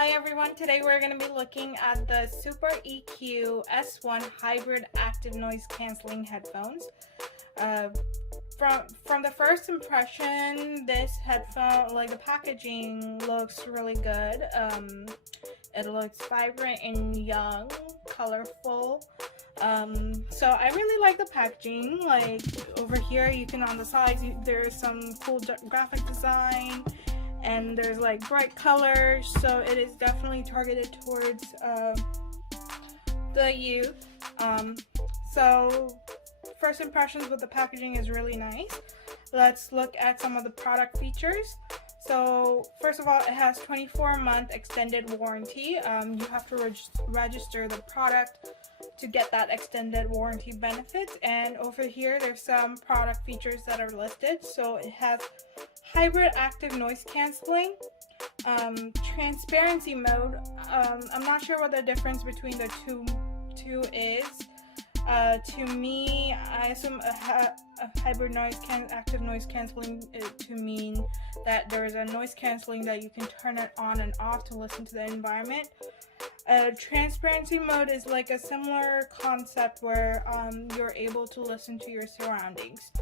Hi everyone, today we're going to be looking at the SuperEQ S1 Hybrid Active Noise Cancelling Headphones. From the first impression, this headphone, like the packaging looks really good. It looks vibrant and young, colorful. So I really like the packaging. Like over here, you can on the sides, there's some cool graphic design. And there's like bright colors, so it is definitely targeted towards the youth. So first impressions with the packaging is really nice. Let's look at some of the product features. So first of all, it has 24-month extended warranty. You have to register the product to get that extended warranty benefits, and over here there's some product features that are listed. So it has hybrid active noise cancelling, transparency mode. I'm not sure what the difference between the two is. To me, I assume a hybrid active noise cancelling to mean that there is a noise cancelling that you can turn it on and off to listen to the environment. Transparency mode is like a similar concept where you're able to listen to your surroundings.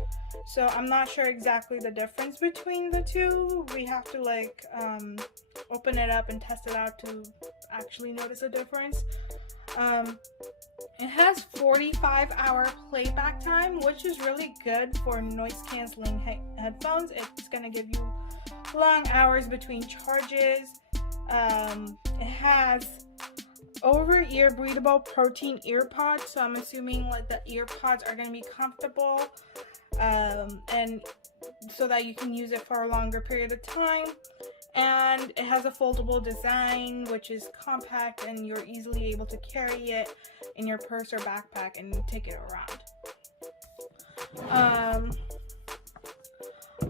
So I'm not sure exactly the difference between the two. We have to like open it up and test it out to actually notice a difference. It has 45-hour playback time, which is really good for noise cancelling headphones. It's going to give you long hours between charges. It has over-ear breathable protein ear pods, so I'm assuming like the ear pods are going to be comfortable and so that you can use it for a longer period of time. And it has a foldable design, which is compact, and you're easily able to carry it in your purse or backpack and take it around.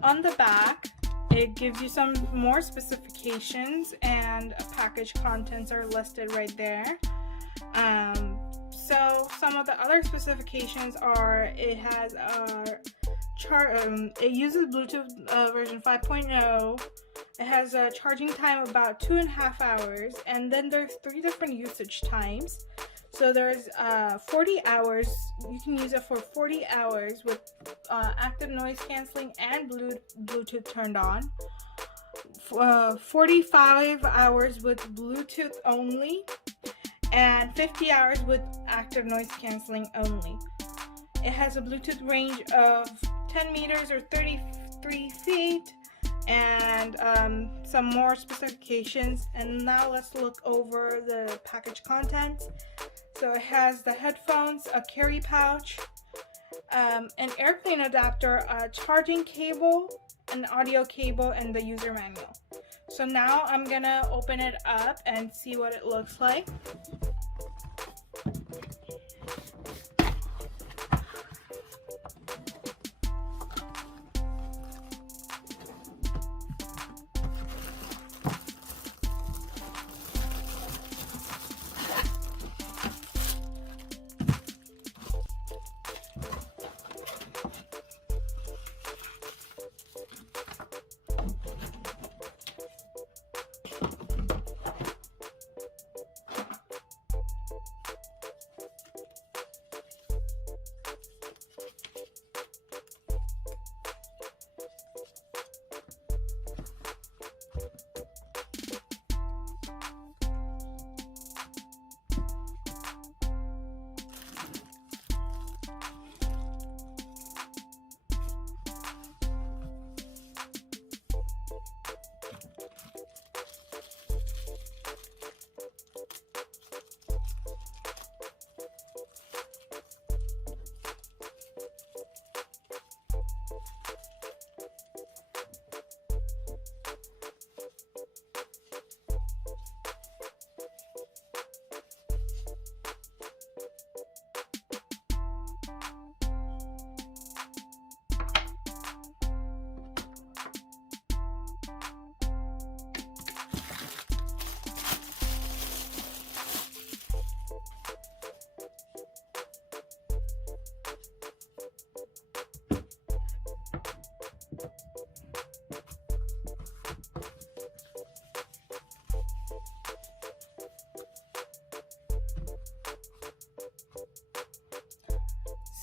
On the back, it gives you some more specifications, and package contents are listed right there. So some of the other specifications are it has it uses Bluetooth version 5.0. It has a charging time of about 2.5 hours, and then there's 3 different usage times. So there's 40 hours. You can use it for 40 hours with active noise cancelling and Bluetooth turned on. 45 hours with Bluetooth only, and 50 hours with active noise cancelling only. It has a Bluetooth range of 10 meters or 33 feet, and some more specifications. And now let's look over the package contents. So it has the headphones, a carry pouch, an airplane adapter, a charging cable, an audio cable, and the user manual. So now I'm gonna open it up and see what it looks like.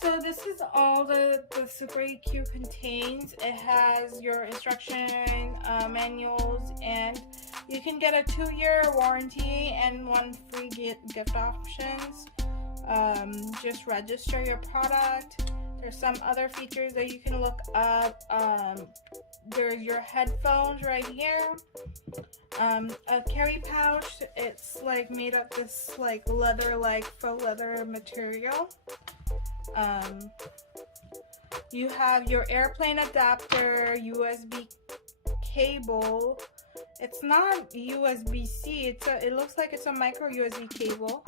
So this is all the SuperEQ contains. It has your instruction manuals, and you can get a 2-year warranty and 1 free gift options. Just register your product. There's some other features that you can look up. There's your headphones right here. A carry pouch. It's like made of this like leather, like faux leather material. You have your airplane adapter, USB cable. It's not USB-C. It looks like it's a micro USB cable.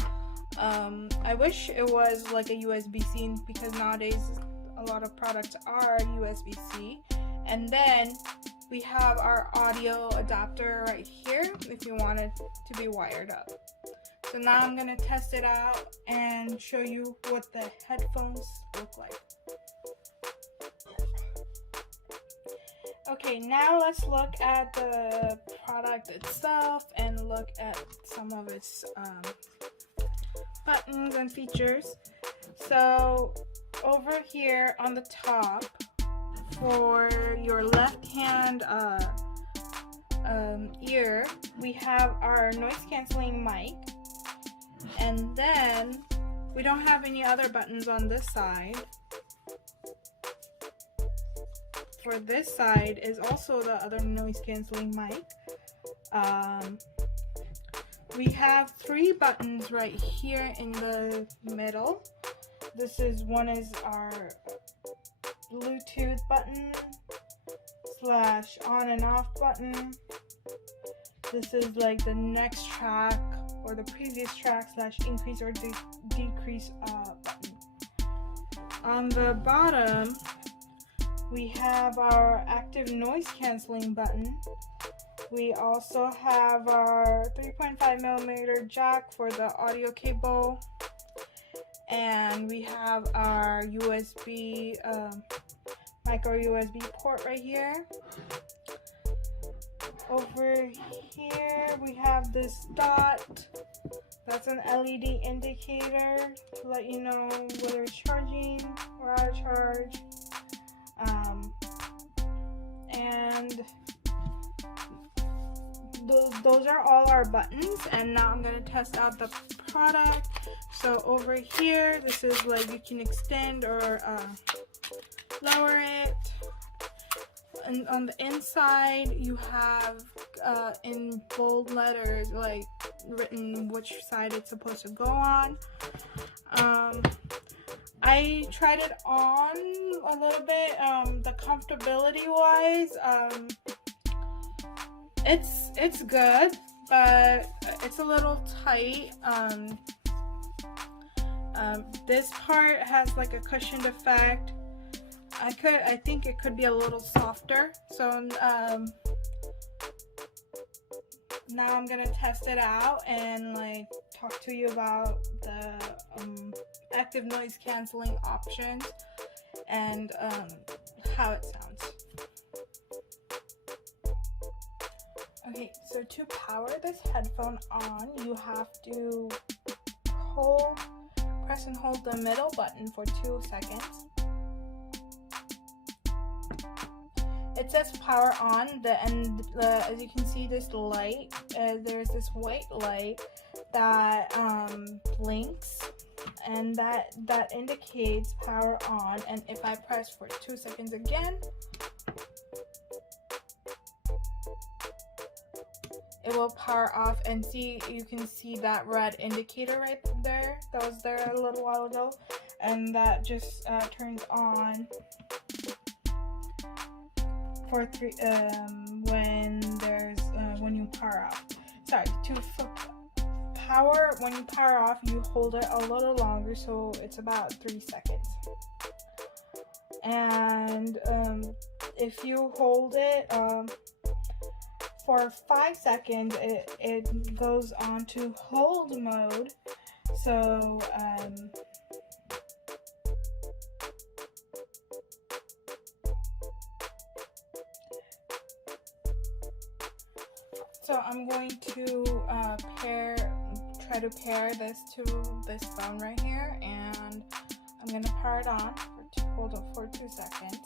I wish it was like a USB-C, because nowadays a lot of products are USB-C. And then we have our audio adapter right here if you want it to be wired up. So now I'm going to test it out and show you what the headphones look like. Okay, now let's look at the product itself and look at some of its buttons and features. So over here on the top, for your left hand ear, we have our noise canceling mic, and then we don't have any other buttons on this side. For this side is also the other noise canceling mic. We have 3 buttons right here in the middle. One is our Bluetooth button / on and off button. This is like the next track or the previous track / increase or decrease button. On the bottom, we have our active noise canceling button. We also have our 3.5mm jack for the audio cable, and we have our USB micro USB port right here. Over here we have this dot. That's an LED indicator to let you know whether it's charging or out of charge. And those are all our buttons, and now I'm going to test out the product. So over here, this is like you can extend or lower it. And on the inside, you have in bold letters like written which side it's supposed to go on. I tried it on a little bit. The comfortability wise, it's good, but it's a little tight. This part has like a cushioned effect. I think it could be a little softer. So now I'm gonna test it out and like talk to you about the active noise canceling options and how it sounds. Okay, so to power this headphone on, you have to press and hold the middle button for 2 seconds. It says power on, and as you can see this light, there's this white light that blinks, and that indicates power on. And if I press for 2 seconds again, it will power off, and you can see that red indicator right there that was there a little while ago, and that just turns on for when you power off. Sorry, when you power off, you hold it a little longer, so it's about 3 seconds. And if you hold it for 5 seconds, it goes on to hold mode. So I'm going to try to pair this to this phone right here, and I'm I'm gonna power it on hold it for 2 seconds,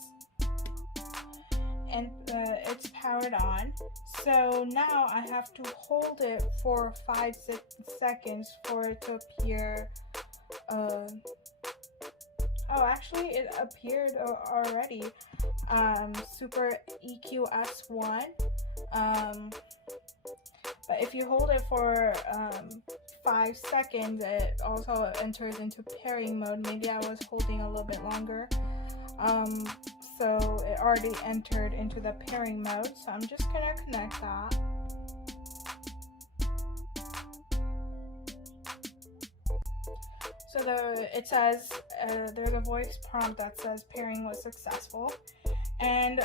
and it's powered on. So now I have to hold it for 5 seconds for it to appear. Oh, actually it appeared already. SuperEQ S1. But if you hold it for 5 seconds, it also enters into pairing mode. Maybe I was holding a little bit longer. So it already entered into the pairing mode. So I'm just gonna connect that. So it says, there's a voice prompt that says pairing was successful. And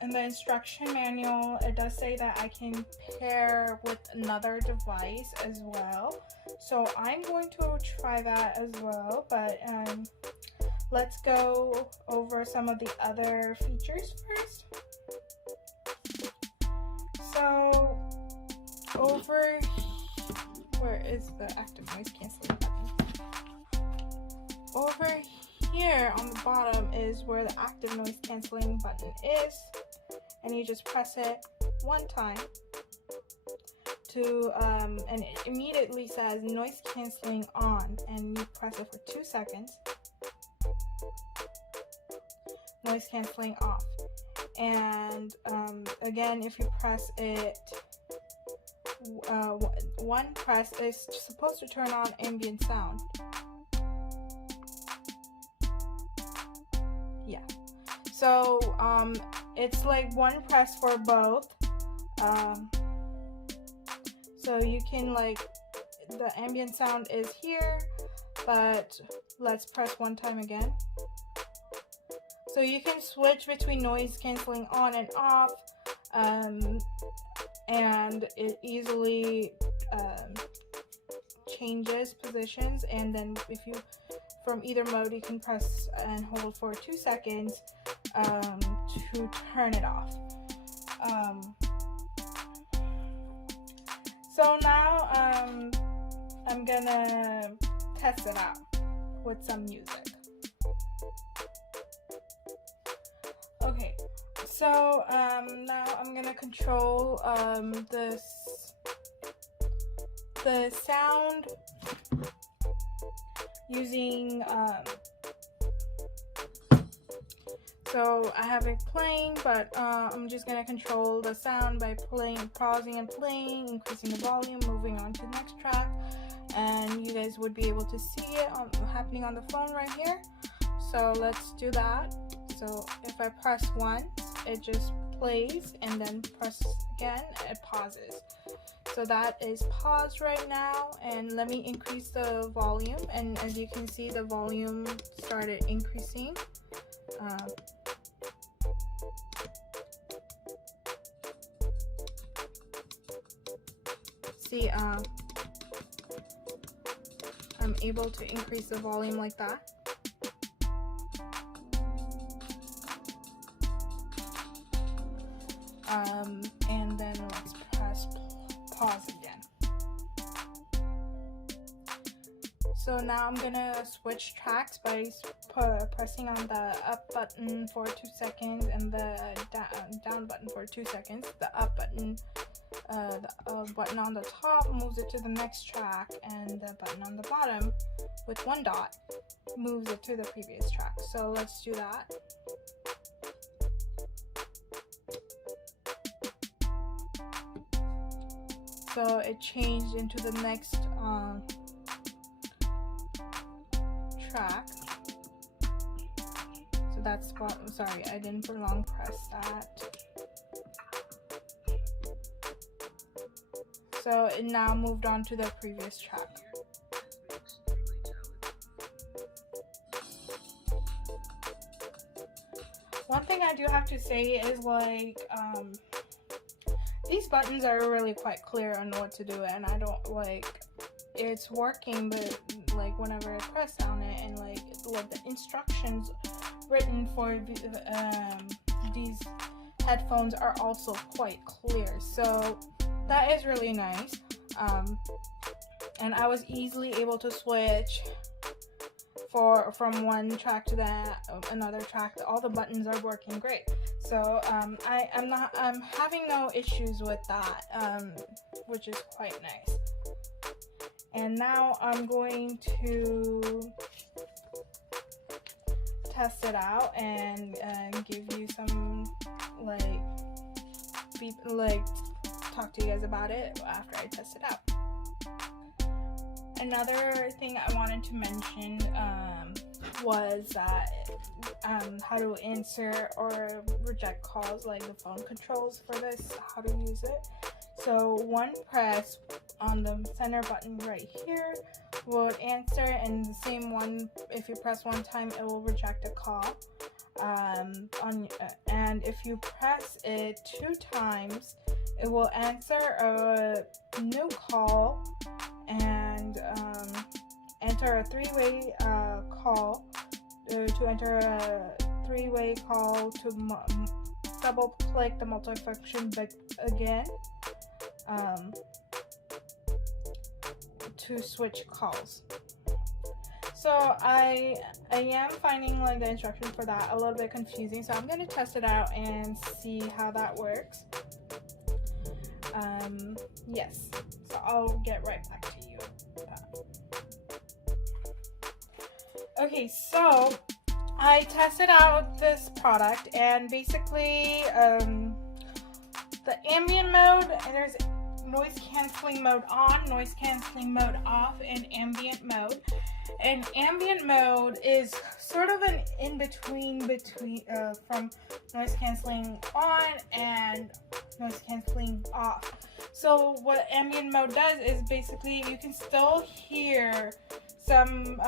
in the instruction manual, it does say that I can pair with another device as well. So I'm going to try that as well, but let's go over some of the other features first. So where is the active noise canceling button? Over here on the bottom is where the active noise canceling button is, and you just press it one time to and it immediately says noise canceling on, and you press it for 2 seconds, noise canceling off. And again, if you press it one press, is supposed to turn on ambient sound. Yeah, so it's like one press for both. So you can, like, the ambient sound is here, but let's press one time again. So you can switch between noise canceling on and off, and it easily changes positions. And then if you, from either mode, you can press and hold for 2 seconds to turn it off. So now I'm gonna test it out with some music. Okay, so now I'm gonna control the sound using so I have it playing, but I'm just gonna control the sound by pausing and playing, increasing the volume, moving on to the next track, and you guys would be able to see it happening on the phone right here. So let's do that. So if I press once, it just plays, and then press again, it pauses. So that is paused right now, and let me increase the volume, and as you can see, the volume started increasing. See, I'm able to increase the volume like that. And then let's press pause again. So now I'm gonna switch tracks by pressing on the up button for 2 seconds and the down button for 2 seconds. The up button, the button on the top moves it to the next track, and the button on the bottom with one dot moves it to the previous track. So let's do that. So it changed into the next track. So that's what, sorry, I didn't long press that. So it now moved on to the previous track. One thing I do have to say is, like, these buttons are really quite clear on what to do, and I don't, like, it's working, but like whenever I press on it, and like the instructions written for these headphones are also quite clear, so that is really nice. And I was easily able to switch from one track to another track. All the buttons are working great. So I'm having no issues with that, which is quite nice. And now I'm going to test it out and give you some talk to you guys about it after I test it out. Another thing I wanted to mention was that how to answer or reject calls, like the phone controls for this, how to use it. So one press on the center button right here will answer, and the same one, if you press one time, it will reject a call. And if you press it 2 times, it will answer a new call and enter a 3-way call. To enter a 3-way call, to double click the multifunction but again to switch calls. So I am finding like the instructions for that a little bit confusing, so I'm going to test it out and see how that works. Yes, so I'll get right back to you. Okay, so I tested out this product, and basically the ambient mode, and there's noise canceling mode on, noise canceling mode off, and ambient mode. And ambient mode is sort of an in-between from noise canceling on and noise canceling off. So what ambient mode does is basically you can still hear some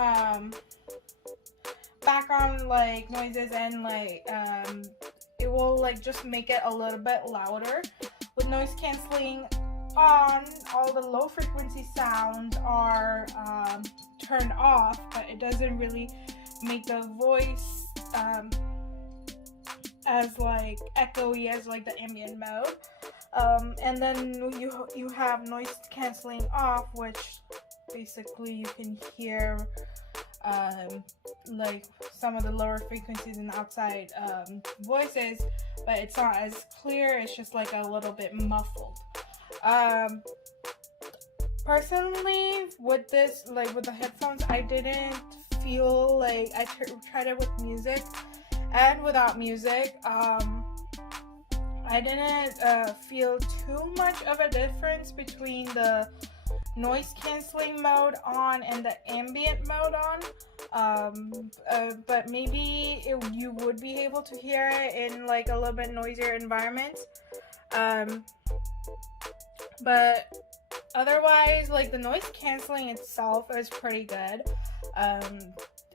background like noises, and it will like just make it a little bit louder. With noise canceling on, all the low frequency sounds are turned off, but it doesn't really make the voice as like echoey as like the ambient mode. And then you have noise canceling off, which basically you can hear like some of the lower frequencies and outside voices, but it's not as clear. It's just like a little bit muffled. Personally, with this, like with the headphones, I didn't feel like I tried it with music and without music. I didn't feel too much of a difference between the noise canceling mode on and the ambient mode on, but maybe you would be able to hear it in like a little bit noisier environments, but otherwise, like the noise canceling itself is pretty good.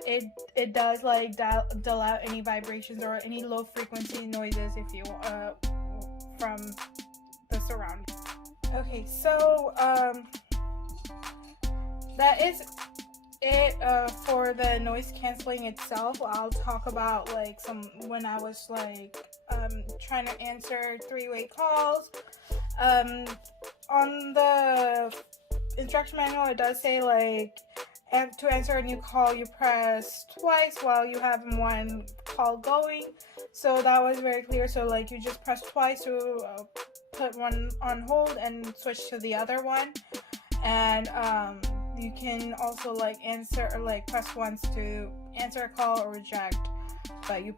It does like dull out any vibrations or any low frequency noises if you from the surroundings. Okay, so that is it for the noise canceling itself. I'll talk about like when I was like trying to answer 3-way calls. On the instruction manual, it does say like, and to answer a new call, you press twice while you have one call going. So that was very clear. So like you just press twice to put one on hold and switch to the other one. And you can also like answer or like press once to answer a call or reject, but you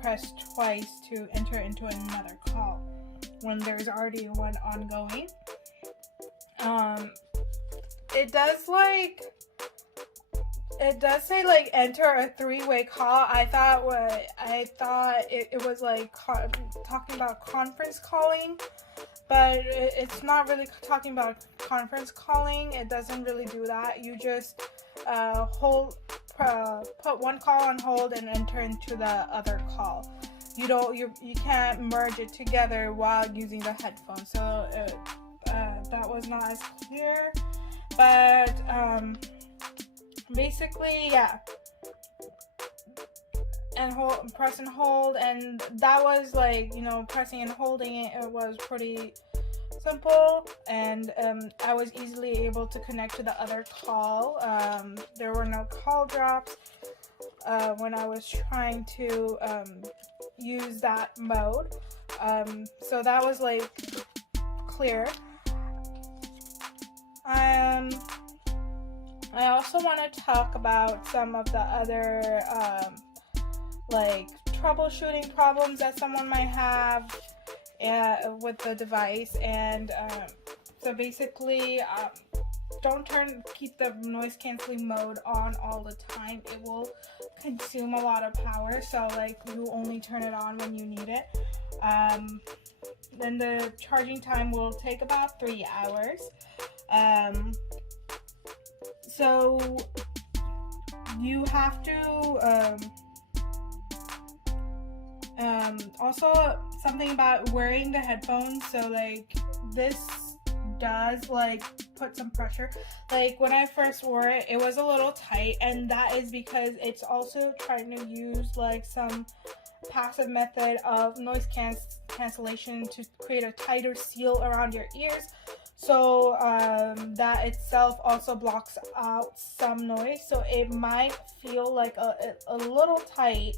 press twice to enter into another call when there's already one ongoing. It does say like enter a 3-way call. I thought it was like talking about conference calling, but it's not really talking about conference calling. It doesn't really do that. You just put one call on hold and enter into the other call. You can't merge it together while using the headphones. So that was not as clear, but basically, yeah. And press and hold, and that was like, pressing and holding it. It was pretty simple, and I was easily able to connect to the other call. There were no call drops when I was trying to use that mode. So that was like clear. I also want to talk about some of the other like troubleshooting problems that someone might have with the device. And so basically, keep the noise canceling mode on all the time. It will consume a lot of power, so like you only turn it on when you need it. Then the charging time will take about 3 hours. So you have to also something about wearing the headphones. So like this does like put some pressure. Like when I first wore it, it was a little tight, and that is because it's also trying to use like some passive method of noise cancellation to create a tighter seal around your ears. So that itself also blocks out some noise, so it might feel like a little tight.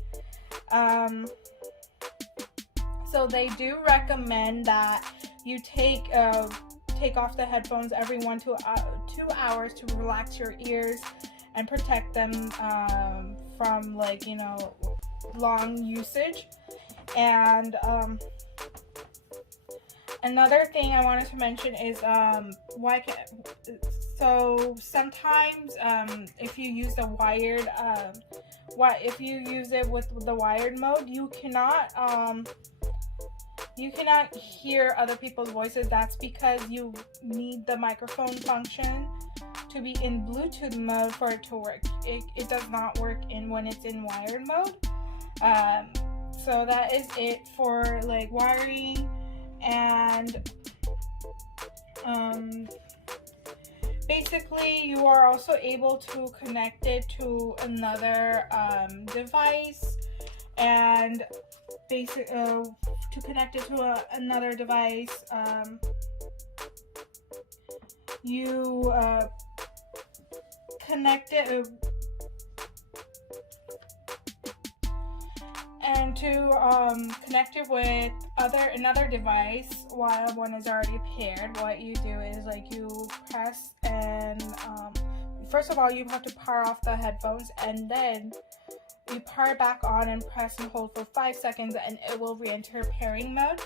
So they do recommend that you take off the headphones every 1 to 2 hours to relax your ears and protect them from, like, you know, long usage. And another thing I wanted to mention is so sometimes if you use the wired if you use it with the wired mode, you cannot hear other people's voices. That's because you need the microphone function to be in Bluetooth mode for it to work. It does not work when it's in wired mode. So that is it for like wiring. And basically you are also able to connect it to another device, and to connect it to another device, you connect it and to connect it with another device while one is already paired. What you do is like you press and first of all you have to power off the headphones, and then you power back on and press and hold for 5 seconds, and it will re-enter pairing mode.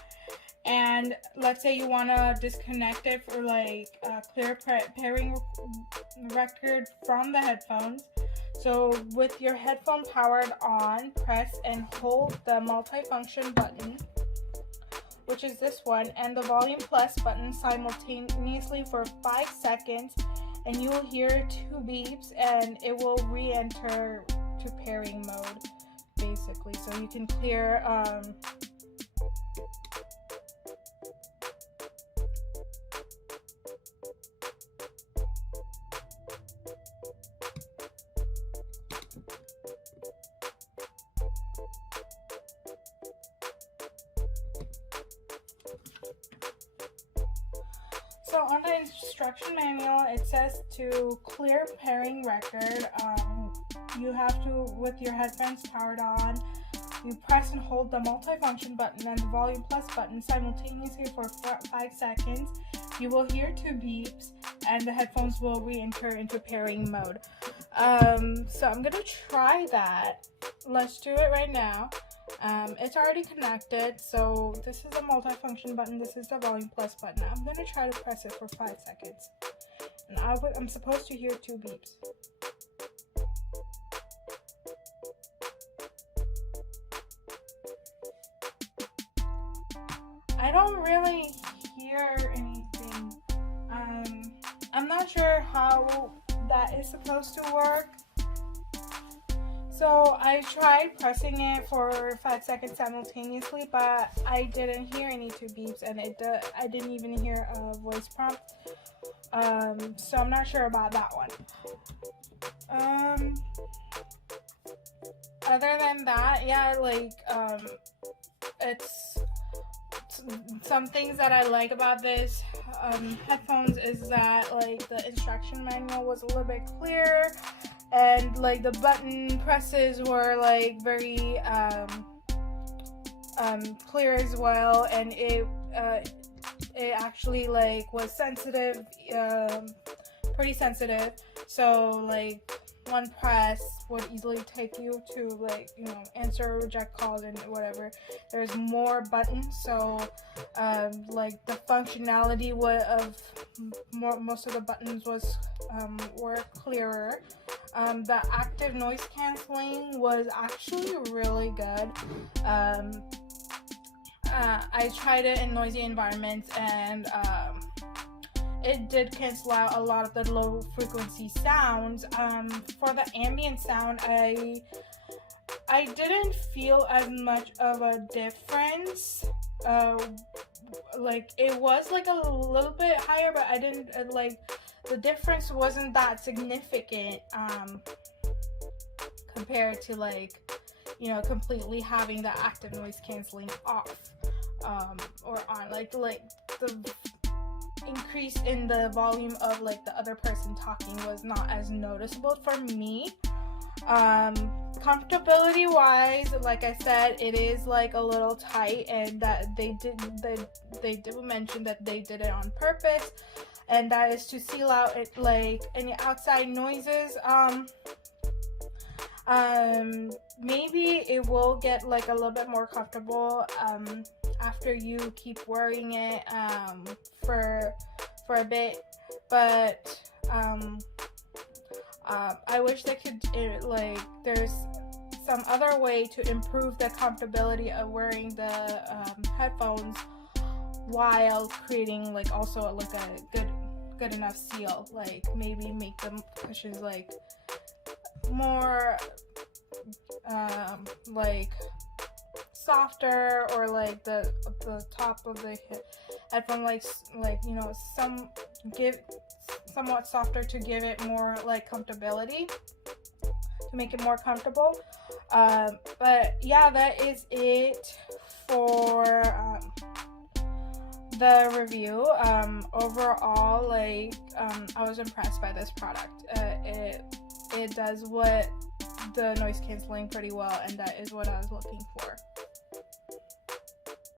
And let's say you want to disconnect it for like a clear pairing record from the headphones. So with your headphone powered on, press and hold the multifunction button, which is this one, and the volume plus button simultaneously for 5 seconds, and you will hear 2 beeps, and it will re-enter to pairing mode, basically. So you can clear So on the instruction manual, it says to clear pairing record, you have to, with your headphones powered on, you press and hold the multifunction button and the volume plus button simultaneously for 5 seconds. You will hear 2 beeps, and the headphones will re-enter into pairing mode. So I'm gonna try that. Let's do it right now. It's already connected, so this is the multifunction button, this is the volume plus button. I'm going to try to press it for 5 seconds. And I'm supposed to hear 2 beeps. I don't really hear anything. I'm not sure how that is supposed to work. So I tried pressing it for 5 seconds simultaneously, but I didn't hear any 2 beeps, and I didn't even hear a voice prompt. So I'm not sure about that one. Other than that, yeah, like it's some things that I like about this headphones is that like the instruction manual was a little bit clearer, and like the button presses were like very clear as well, and it actually like was sensitive, pretty sensitive. So like one press would easily take you to like, you know, answer or reject calls and whatever. There's more buttons, so like the functionality of most of the buttons were clearer. The active noise canceling was actually really good. I tried it in noisy environments, and it did cancel out a lot of the low frequency sounds. For the ambient sound, I didn't feel as much of a difference. Like it was like a little bit higher, but I didn't like the difference wasn't that significant compared to like, you know, completely having the active noise canceling off or on. Like the increase in the volume of like the other person talking was not as noticeable for me. Comfortability wise, like I said, it is like a little tight, and that they did mention that they did it on purpose, and that is to seal out it like any outside noises. Maybe it will get like a little bit more comfortable after you keep wearing it for a bit, but I wish they could like there's some other way to improve the comfortability of wearing the headphones while creating like also like a good enough seal. Like maybe make the cushions like more like softer, or like the top of the headphone like you know, somewhat softer to give it more like comfortability, to make it more comfortable. But yeah, that is it for the review. Overall, like I was impressed by this product. It does what the noise canceling pretty well, and that is what I was looking for.